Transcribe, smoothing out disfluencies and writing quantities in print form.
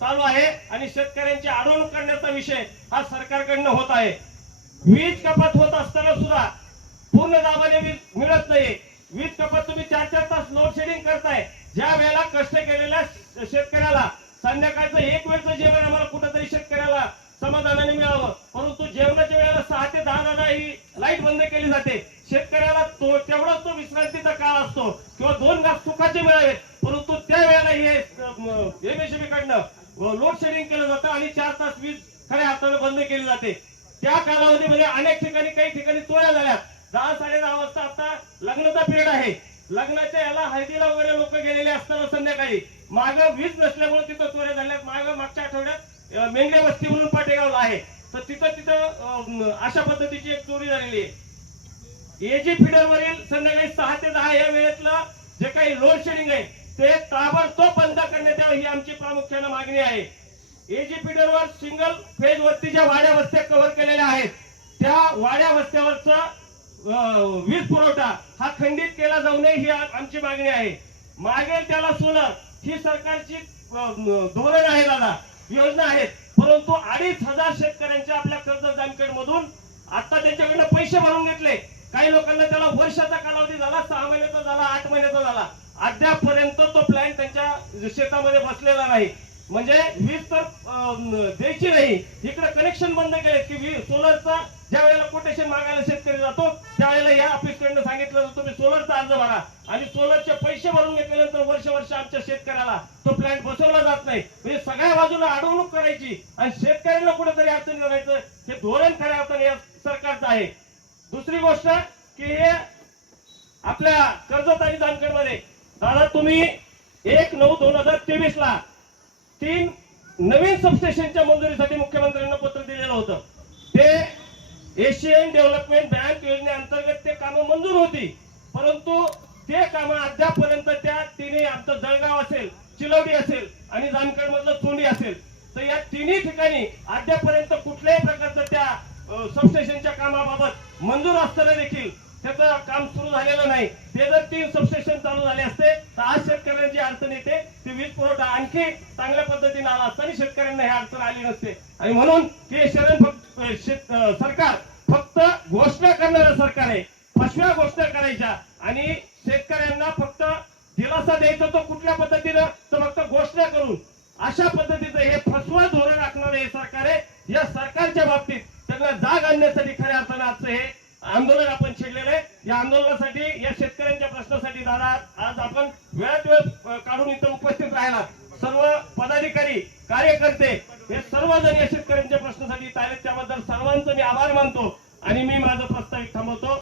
चालू आहे आणि शेतकऱ्यांची अडवणूक करण्याचा विषय हा सरकारकडनं होत आहे। वीज कपात होत असताना सुद्धा पूर्ण दाबाने वीज मिळत नाही। वीज कपात तुम्ही 4-4 तास लोड शेडिंग करताय। ज्या वेळेला कष्ट केलेल्या शेतकऱ्याला संध्याकाळचं एक वेळचं जेवण आम्हाला कुठेतरी शेतकऱ्याला समाधानाने मिळावं, परंतु जेवणाच्या वेळेला 6 ते 10 ही लाईट बंद केली जाते। शेतकऱ्याला तेवढाच तो विश्रांतीचा काळ असतो किंवा 2 घास सुखाचे मिळावे, परंतु त्या वेळेला हे एमएसबी कडनं लोड शेडिंग केलं जातं आणि 4 तास वीज खऱ्या अर्थाने बंद केली जाते। त्या कालावधीमध्ये अनेक ठिकाणी काही ठिकाणी चोऱ्या झाल्या। 10-10:30 वाजता आता लग्नाचा पिरियड आहे, लग्नाच्या याला हळदीला वगैरे लोक गेलेले असताना संध्याकाळी माग वीज नसल्यामुळे तिथं चोऱ्या झाल्या। मागच्या आठवड्यात मेंगले वस्ती म्हणून पाटेगावला आहे, तर तिथं अशा पद्धतीची एक चोरी झालेली आहे। एजी फिडरवरील संध्याकाळी 6 ते 10 या वेळेतलं जे काही लोड शेडिंग आहे ते ताबडतोब बंद करण्यात यावं ही आमची प्रामुख्याने मागणी आहे। एजी फिडरवर सिंगल फेज वरती ज्या वाड्या वस्त्या कव्हर केलेल्या आहेत त्या वाड्या वस्त्यावरचा वीज पुरवठा हा खंडित केला जाऊ नये ही आमची मागणी आहे। मागेल त्याला सोलर ही सरकारची धोरण आहे दादा, योजना आहेत, परंतु 2,500 शेतकऱ्यांच्या आपल्या कर्जत जामखेड मधून आता त्यांच्याकडनं पैसे भरून घेतले। काही लोकांना त्याला वर्षाचा कालावधी झाला, 6 महिन्याचा झाला, 8 महिन्याचा झाला, अद्यापर्यंत तो प्लॅन त्यांच्या शेतामध्ये बसलेला नाही। म्हणजे वीज तर द्यायची नाही, इकडे कनेक्शन बंद केले की सोलरचा ज्या वेळेला कोटेशन मागायला शेतकरी जातो त्यावेळेला या ऑफिसकडनं सांगितलं तुम्ही सोलरचा अर्ज भरा आणि सोलरचे पैसे भरून घेतल्यानंतर वर्ष आमच्या शेतकऱ्याला तो प्लॅन बसवला जात नाही। म्हणजे सगळ्या बाजूला अडवणूक करायची आणि शेतकऱ्यांना कुठेतरी अडचण करायचं हे धोरण खऱ्या अर्थाने या सरकारचं आहे। दुसरी गोष्ट की हे आपल्या कर्जत आणि जामखेडमध्ये दादा तुम्ही 1/9/2023 ला 3 नवीन सबस्टेशनच्या मंजुरीसाठी मुख्यमंत्र्यांना पत्र दिलेलं होतं। ते एशियन डेव्हलपमेंट बँक योजनेअंतर्गत ते कामं मंजूर होती, परंतु ते कामं अद्यापर्यंत त्या तिन्ही आमचं जळगाव असेल, चिलवडी असेल आणि जामखेड मधलं चोंडी असेल, तर या तिन्ही ठिकाणी अद्यापर्यंत कुठल्याही प्रकारचं त्या सबस्टेशनच्या कामाबाबत मंजूर असताना देखील त्याचं काम सुरू झालेलं नाही। ते जर 3 सबस्टेशन चालू झाले असते तर आज शेतकऱ्यांची अडचण येते ती वीज पुरवठा आणखी चांगल्या पद्धतीने आला असता आणि शेतकऱ्यांना ही अडचण आली नसते। आणि म्हणून की सरकार फक्त घोषणा करणारं सरकार आहे, फसव्या घोषणा करायच्या आणि शेतकऱ्यांना फक्त दिलासा द्यायचा तो कुठल्या पद्धतीनं तर फक्त घोषणा करून अशा पद्धतीचं हे फसवं धोरण राखणारे हे सरकार आहे। या सरकारच्या बाबतीत त्यांना जाग आणण्यासाठी खऱ्या अर्थानं आजचं हे आंदोलन आपण छेडलेलं आहे। या आंदोलनासाठी या शेतकऱ्यांच्या प्रश्नासाठी दादा आज आपण वेळात वेळ काढून इथं उपस्थित राहिला। सर्व पदाधिकारी कार्यकर्ते हे सर्वजण या शेतकऱ्यांच्या प्रश्नासाठी आहेत, त्याबद्दल सर्वांचं मी आभार मानतो आणि मी माझं प्रस्तावित थांबवतो।